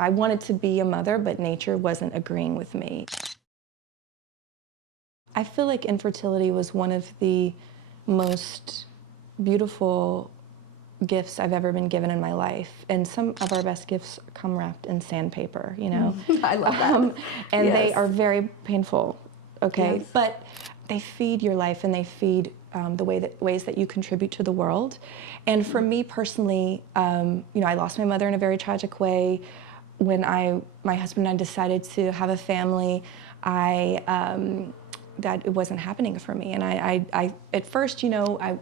I wanted to be a mother, but nature wasn't agreeing with me. I feel like infertility was one of the most beautiful gifts I've ever been given in my life. And some of our best gifts come wrapped in sandpaper, you know? I love that. And Yes. they are very painful, okay? Yes. But they feed your life and they feed the ways that you contribute to the world. And for me personally, you know, I lost my mother in a very tragic way. When my husband and I decided to have a family, that it wasn't happening for me. And I at first, you know, I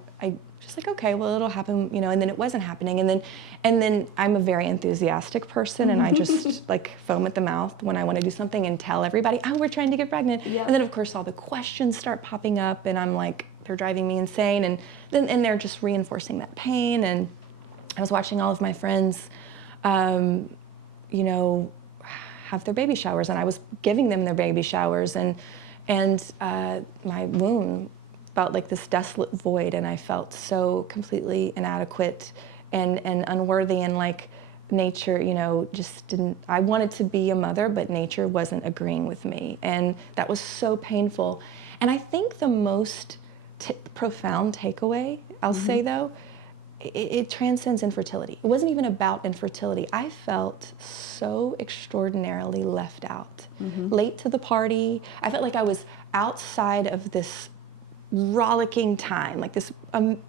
just like, okay, well, it'll happen, you know, and then it wasn't happening. And then I'm a very enthusiastic person, and I just like foam at the mouth when I want to do something and tell everybody, oh, we're trying to get pregnant. Yep. And then of course all the questions start popping up, and I'm like, they're driving me insane. And they're just reinforcing that pain. And I was watching all of my friends, you know, have their baby showers, and I was giving them their baby showers, and my womb felt like this desolate void, and I felt so completely inadequate and unworthy, and like nature, you know, just didn't, I wanted to be a mother, but nature wasn't agreeing with me, and that was so painful. And I think the most profound takeaway, I'll say though, it transcends infertility. It wasn't even about infertility. I felt so extraordinarily left out. Late to the party. I felt like I was outside of this rollicking time, like this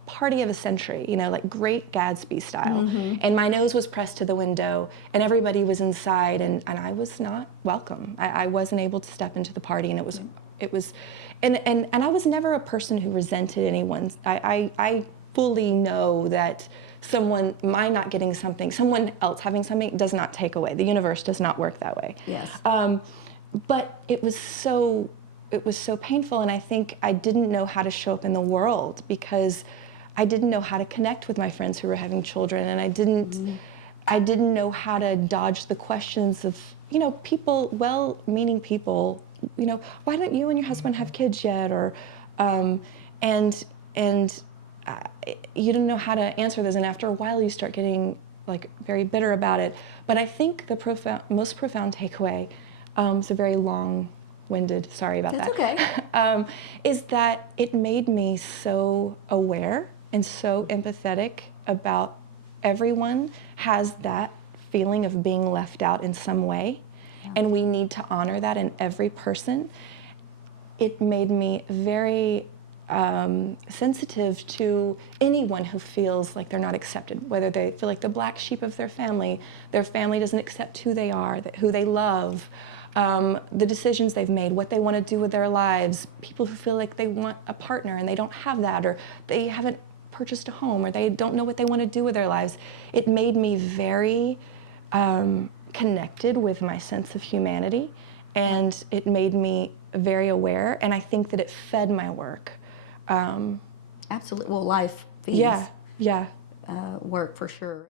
party of a century, you know, like Great Gatsby style. And my nose was pressed to the window, and everybody was inside, and I was not welcome. I wasn't able to step into the party, and it was, and I was never a person who resented anyone. I fully know that my not getting something, someone else having something does not take away. The universe does not work that way. Yes. But it was so painful, and I think I didn't know how to show up in the world because I didn't know how to connect with my friends who were having children, and I didn't know how to dodge the questions of, you know, people, well-meaning people, you know, why don't you and your husband have kids yet, or you don't know how to answer those, and after a while you start getting like very bitter about it. But I think the most profound takeaway, it's a very long-winded, sorry about That's that. Okay. Is that it made me so aware and so empathetic about everyone has that feeling of being left out in some way, and we need to honor that in every person. It made me very sensitive to anyone who feels like they're not accepted, whether they feel like the black sheep of their family doesn't accept who they are, who they love, the decisions they've made, what they want to do with their lives, people who feel like they want a partner and they don't have that, or they haven't purchased a home, or they don't know what they want to do with their lives. It made me very connected with my sense of humanity, and it made me very aware, and I think that it fed my work. Absolutely. Well, life feeds Yeah. work for sure.